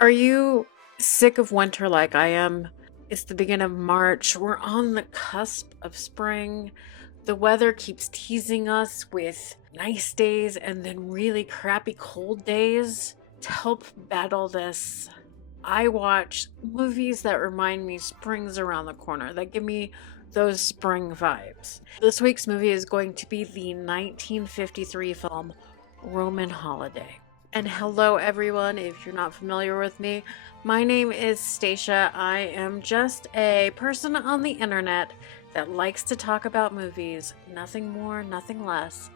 Are you sick of winter like I am? It's the beginning of March. We're on the cusp of spring. The weather keeps teasing us with nice days and then really crappy cold days. To help battle this, I watch movies that remind me spring's around the corner, that give me those spring vibes. This week's movie is going to be the 1953 film Roman Holiday. And hello, everyone. If you're not familiar with me, my name is Stacia. I am just a person on the internet that likes to talk about movies. Nothing more, nothing less.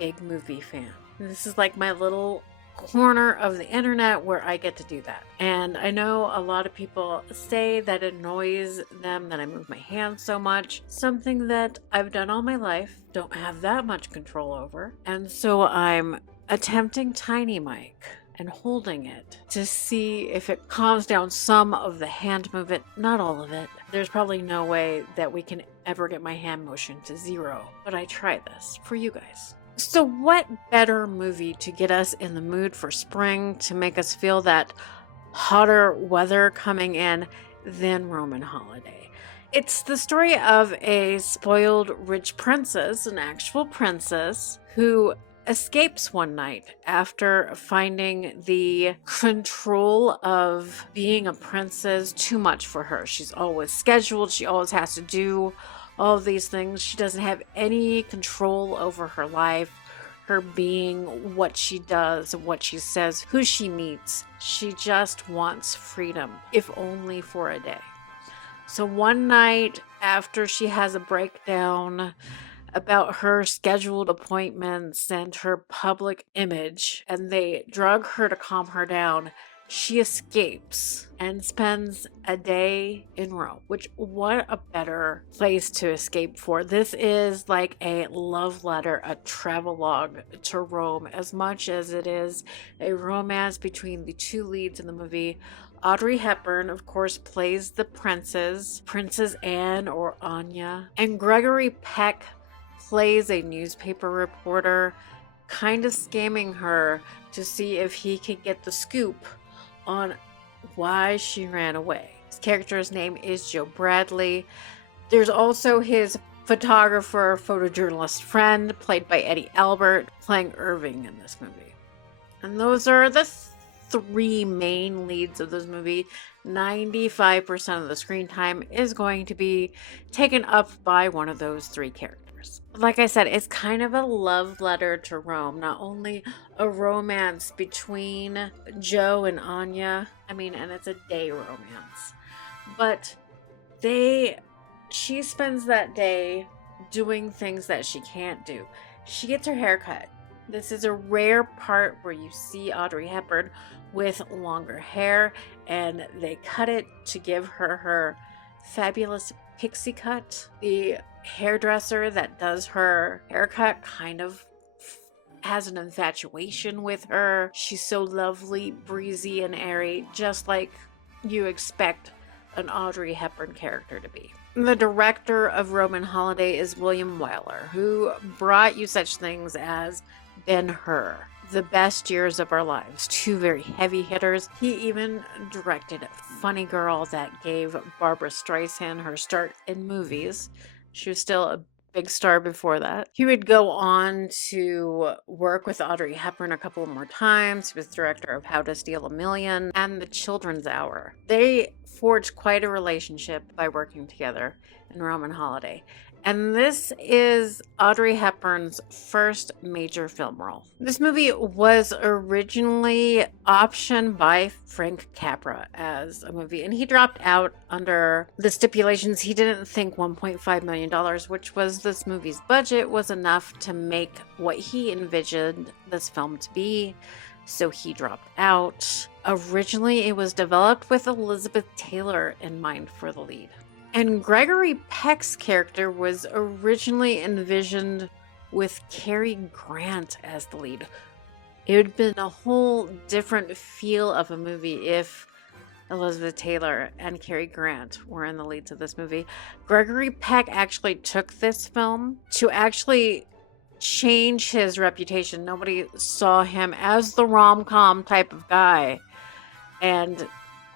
Big movie fan. This is like my little corner of the internet where I get to do that. And I know a lot of people say that it annoys them that I move my hands so much. Something that I've done all my life, don't have that much control over. And so I'm attempting tiny mic and holding it to see if it calms down some of the hand movement, not all of it. There's probably no way that we can ever get my hand motion to 0, but I try this for you guys. So what better movie to get us in the mood for spring, to make us feel that hotter weather coming in than Roman Holiday? It's the story of a spoiled rich princess, an actual princess, who escapes one night after finding the control of being a princess too much for her. She's always scheduled, she always has to do all of these things. She doesn't have any control over her life, her being, what she does, what she says, who she meets. She just wants freedom, if only for a day. So one night after she has a breakdown about her scheduled appointments and her public image, and they drug her to calm her down, she escapes and spends a day in Rome, which, what a better place to escape for. This is like a love letter, a travelogue to Rome, as much as it is a romance between the two leads in the movie. Audrey Hepburn, of course, plays the princess, Princess Anne or Anya, and Gregory Peck plays a newspaper reporter, kind of scamming her to see if he could get the scoop on why she ran away. His character's name is Joe Bradley. There's also his photographer, photojournalist friend, played by Eddie Albert, playing Irving in this movie. And those are the three main leads of this movie. 95% of the screen time is going to be taken up by one of those three characters. Like I said, it's kind of a love letter to Rome. Not only a romance between Joe and Anya, and it's a day romance, but she spends that day doing things that she can't do. She gets her hair cut. This is a rare part where you see Audrey Hepburn with longer hair, and they cut it to give her her fabulous pixie cut. The hairdresser that does her haircut kind of has an infatuation with her. She's so lovely, breezy, and airy, just like you expect an Audrey Hepburn character to be. The director of Roman Holiday is William Wyler, who brought you such things as Ben-Hur, The Best Years of Our Lives, two very heavy hitters. He even directed Funny Girl, that gave Barbra Streisand her start in movies. She was still a big star before that. He would go on to work with Audrey Hepburn a couple more times. He was director of How to Steal a Million and The Children's Hour. They forged quite a relationship by working together in Roman Holiday. And this is Audrey Hepburn's first major film role. This movie was originally optioned by Frank Capra as a movie, and he dropped out under the stipulations. He didn't think $1.5 million, which was this movie's budget, was enough to make what he envisioned this film to be, so he dropped out. Originally, it was developed with Elizabeth Taylor in mind for the lead. And Gregory Peck's character was originally envisioned with Cary Grant as the lead. It would have been a whole different feel of a movie if Elizabeth Taylor and Cary Grant were in the leads of this movie. Gregory Peck actually took this film to actually change his reputation. Nobody saw him as the rom-com type of guy. and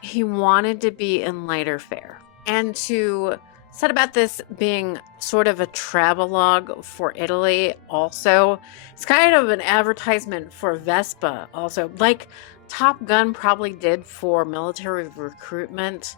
he wanted to be in lighter fare. And to set about this being sort of a travelogue for Italy also, it's kind of an advertisement for Vespa also, like Top Gun probably did for military recruitment.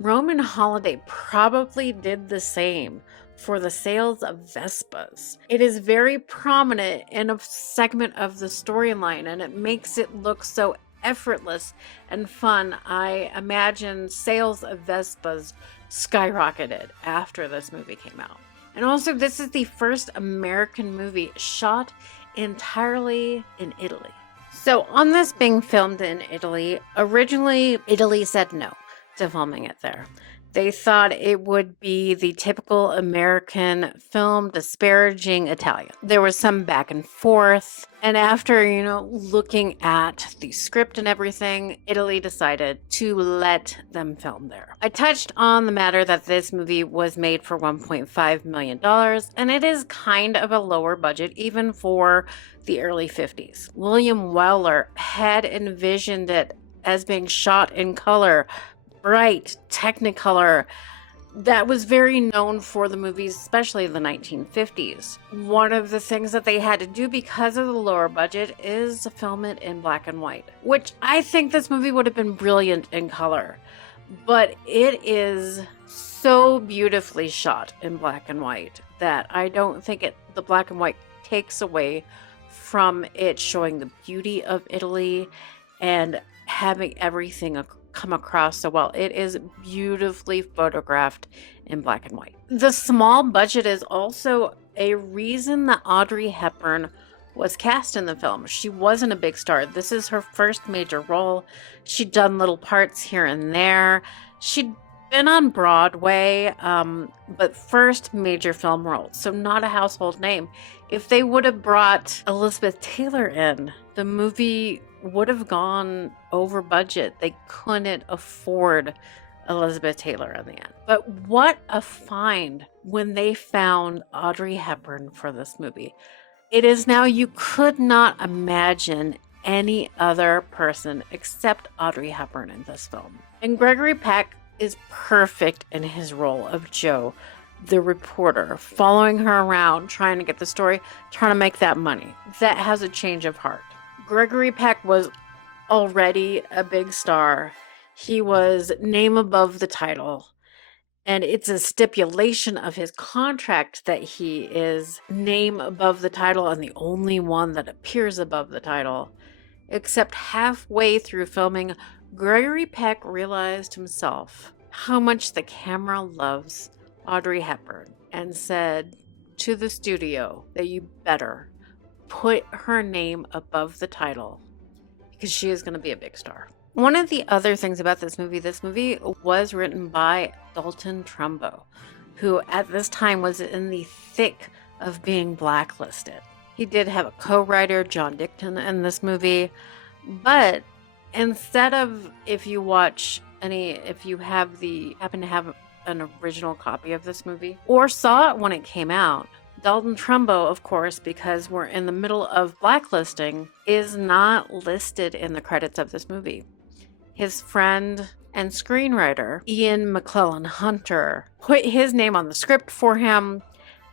Roman Holiday probably did the same for the sales of Vespas. It is very prominent in a segment of the storyline, and it makes it look so effortless and fun. I imagine sales of Vespas skyrocketed after this movie came out. And also, this is the first American movie shot entirely in Italy. So on this being filmed in Italy, originally Italy said no to filming it there. They thought it would be the typical American film disparaging Italian. There was some back and forth. And after, looking at the script and everything, Italy decided to let them film there. I touched on the matter that this movie was made for $1.5 million, and it is kind of a lower budget even for the early 50s. William Wyler had envisioned it as being shot in color, bright Technicolor, that was very known for the movies, especially the 1950s. One of the things that they had to do because of the lower budget is film it in black and white, which I think this movie would have been brilliant in color, but it is so beautifully shot in black and white that I don't think the black and white takes away from it showing the beauty of Italy and having everything come across so well. It is beautifully photographed in black and white. The small budget is also a reason that Audrey Hepburn was cast in the film. She wasn't a big star. This is her first major role. She'd done little parts here and there. She'd been on Broadway, but first major film role, so not a household name. If they would have brought Elizabeth Taylor in, the movie would have gone over budget. They couldn't afford Elizabeth Taylor in the end. But what a find when they found Audrey Hepburn for this movie. It is now, you could not imagine any other person except Audrey Hepburn in this film. And Gregory Peck is perfect in his role of Joe, the reporter, following her around, trying to get the story, trying to make that money. That has a change of heart. Gregory Peck was already a big star. He was name above the title, and it's a stipulation of his contract that he is name above the title and the only one that appears above the title. Except halfway through filming, Gregory Peck realized himself how much the camera loves Audrey Hepburn and said to the studio that you better put her name above the title because she is going to be a big star. One of the other things about this movie was written by Dalton Trumbo, who at this time was in the thick of being blacklisted. He did have a co-writer, John Dickton, in this movie, but instead of, if you happen to have an original copy of this movie or saw it when it came out, Dalton Trumbo, of course, because we're in the middle of blacklisting, is not listed in the credits of this movie. His friend and screenwriter, Ian McClellan Hunter, put his name on the script for him,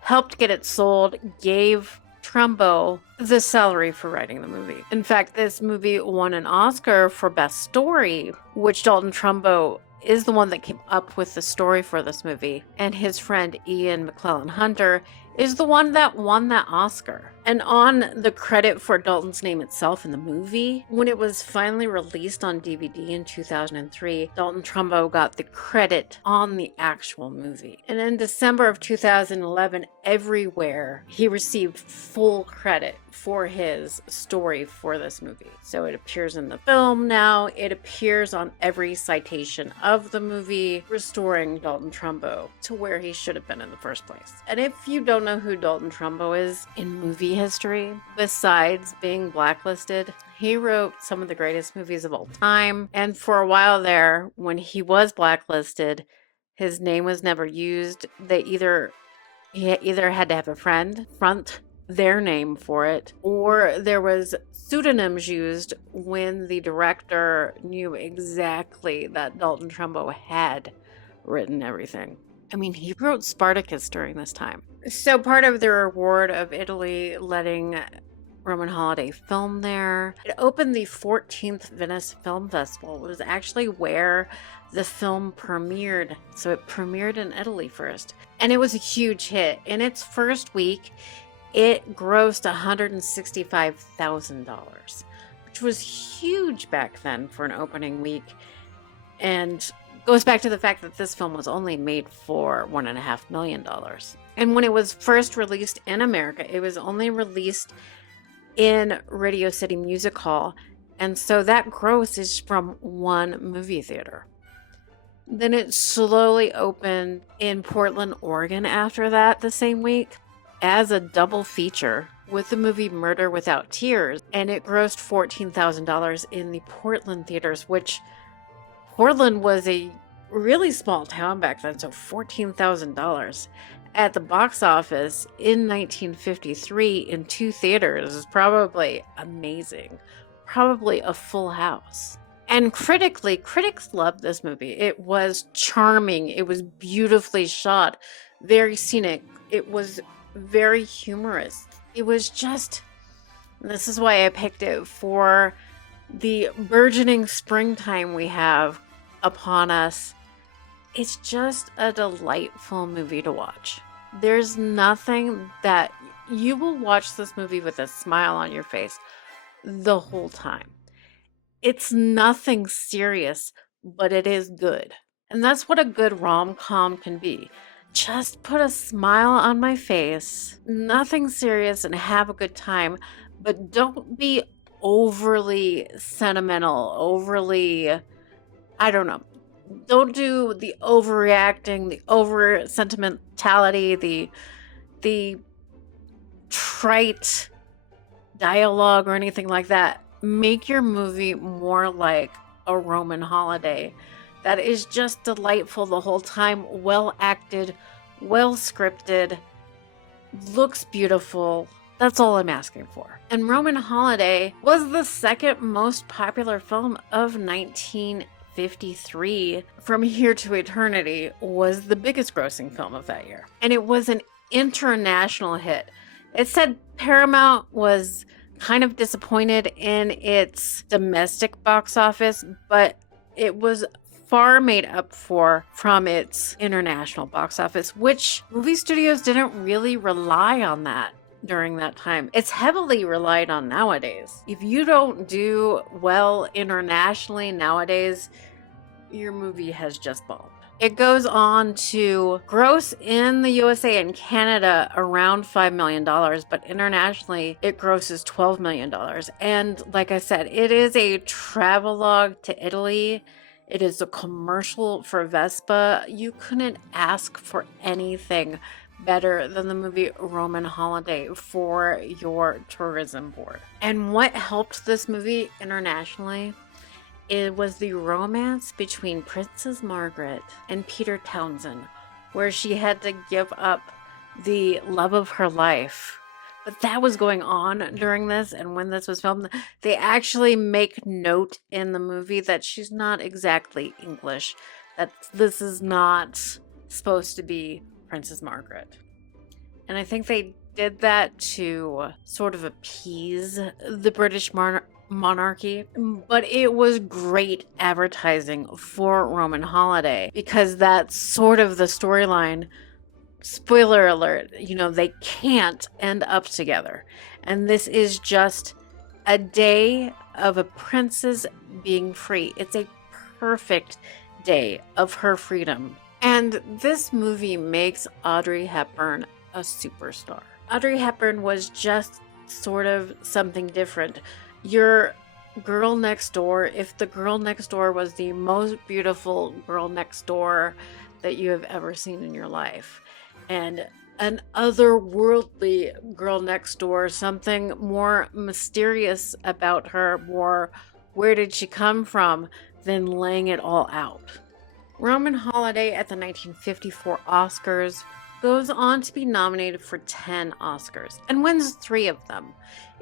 helped get it sold, gave Trumbo the salary for writing the movie. In fact, this movie won an Oscar for Best Story, which Dalton Trumbo is the one that came up with the story for this movie, and his friend Ian McClellan Hunter is the one that won that Oscar. And on the credit for Dalton's name itself in the movie, when it was finally released on DVD in 2003, Dalton Trumbo got the credit on the actual movie. And in December of 2011, everywhere, he received full credit for his story for this movie. So it appears in the film now, it appears on every citation of the movie, restoring Dalton Trumbo to where he should have been in the first place. And if you don't know who Dalton Trumbo is in movie history, besides being blacklisted, he wrote some of the greatest movies of all time. And for a while there, when he was blacklisted, his name was never used. He either had to have a friend front their name for it, or there was pseudonyms used when the director knew exactly that Dalton Trumbo had written everything. I mean, he wrote Spartacus during this time. So part of the reward of Italy letting Roman Holiday film there, it opened the 14th Venice Film Festival. It was actually where the film premiered. So it premiered in Italy first. And it was a huge hit. In its first week, it grossed $165,000, which was huge back then for an opening week. And goes back to the fact that this film was only made for $1.5 million. And when it was first released in America, it was only released in Radio City Music Hall. And so that gross is from one movie theater. Then it slowly opened in Portland, Oregon after that the same week as a double feature with the movie Murder Without Tears. And it grossed $14,000 in the Portland theaters, which Portland was a really small town back then, so $14,000 at the box office in 1953 in 2 theaters is probably amazing. Probably a full house. And critically, critics loved this movie. It was charming. It was beautifully shot, very scenic. It was very humorous. It was just, this is why I picked it for the burgeoning springtime we have upon us. It's just a delightful movie to watch. There's nothing that you will watch this movie with a smile on your face the whole time. It's nothing serious, but it is good. And that's what a good rom-com can be. Just put a smile on my face, nothing serious, and have a good time, but don't be overly sentimental, overly, I don't know. Don't do the overreacting, the over sentimentality, the trite dialogue or anything like that. Make your movie more like a Roman Holiday that is just delightful the whole time, well acted, well scripted, looks beautiful. That's all I'm asking for. And Roman Holiday was the second most popular film of 1953. From Here to Eternity was the biggest grossing film of that year. And it was an international hit. It said Paramount was kind of disappointed in its domestic box office, but it was far made up for from its international box office, which movie studios didn't really rely on that during that time. It's heavily relied on nowadays. If you don't do well internationally nowadays, your movie has just bombed. It goes on to gross in the USA and Canada around $5 million, but internationally it grosses $12 million. And like I said, it is a travelogue to Italy. It is a commercial for Vespa. You couldn't ask for anything better than the movie Roman Holiday for your tourism board. And what helped this movie internationally? It was the romance between Princess Margaret and Peter Townsend, where she had to give up the love of her life. But that was going on during this, and when this was filmed, they actually make note in the movie that she's not exactly English, that this is not supposed to be Princess Margaret. And I think they did that to sort of appease the British monarchy, but it was great advertising for Roman Holiday because that's sort of the storyline. Spoiler alert, they can't end up together. And this is just a day of a princess being free. It's a perfect day of her freedom. And this movie makes Audrey Hepburn a superstar. Audrey Hepburn was just sort of something different. Your girl next door, if the girl next door was the most beautiful girl next door that you have ever seen in your life, and an otherworldly girl next door, something more mysterious about her, more where did she come from, than laying it all out. Roman Holiday at the 1954 Oscars goes on to be nominated for 10 Oscars and wins 3 of them.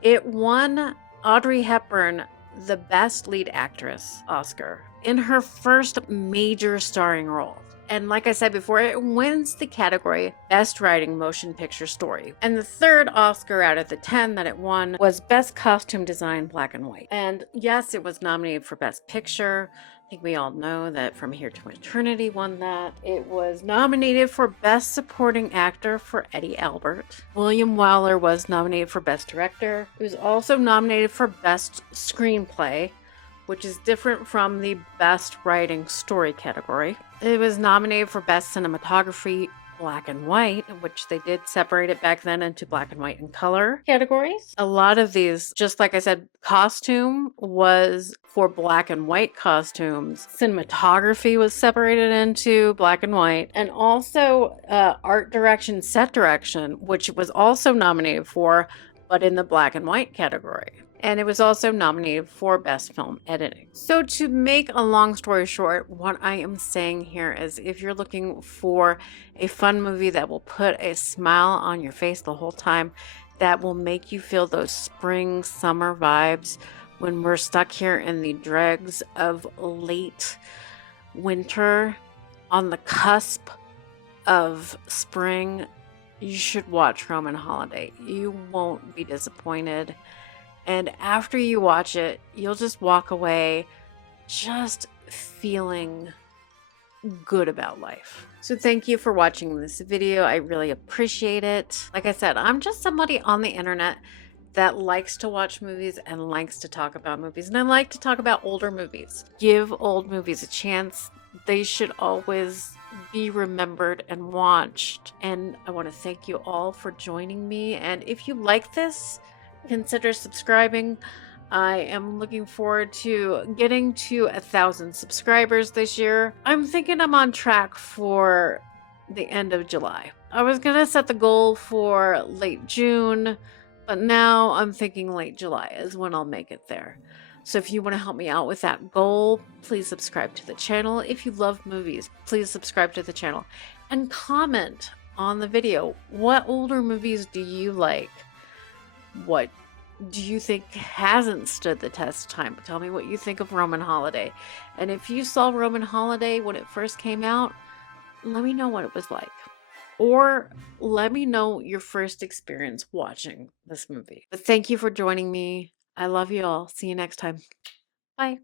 It won Audrey Hepburn the Best Lead Actress Oscar in her first major starring role. And like I said before, it wins the category Best Writing Motion Picture Story. And the third Oscar out of the 10 that it won was Best Costume Design Black and White. And yes, it was nominated for Best Picture. I think we all know that From Here to Eternity won that. It was nominated for Best Supporting Actor for Eddie Albert. William Wyler was nominated for Best Director. It was also nominated for Best Screenplay, which is different from the Best Writing Story category. It was nominated for Best Cinematography, Black and White, which they did separate it back then into black and white and color categories. A lot of these, just like I said, costume was for black and white costumes. Cinematography was separated into black and white. And also art direction, set direction, which was also nominated for, but in the black and white category. And it was also nominated for Best Film Editing. So to make a long story short, what I am saying here is if you're looking for a fun movie that will put a smile on your face the whole time, that will make you feel those spring, summer vibes when we're stuck here in the dregs of late winter on the cusp of spring, you should watch Roman Holiday. You won't be disappointed. And after you watch it, you'll just walk away just feeling good about life. So thank you for watching this video. I really appreciate it. Like I said, I'm just somebody on the internet that likes to watch movies and likes to talk about movies. And I like to talk about older movies. Give old movies a chance. They should always be remembered and watched. And I want to thank you all for joining me. And if you like this, consider subscribing. I am looking forward to getting to 1,000 subscribers this year. I'm thinking I'm on track for the end of July. I was gonna set the goal for late June, but now I'm thinking late July is when I'll make it there. So if you want to help me out with that goal, please subscribe to the channel. If you love movies, please subscribe to the channel and comment on the video. What older movies do you like? What do you think hasn't stood the test of time? Tell me what you think of Roman Holiday. And if you saw Roman Holiday when it first came out, let me know what it was like. Or let me know your first experience watching this movie. But thank you for joining me. I love you all. See you next time. Bye.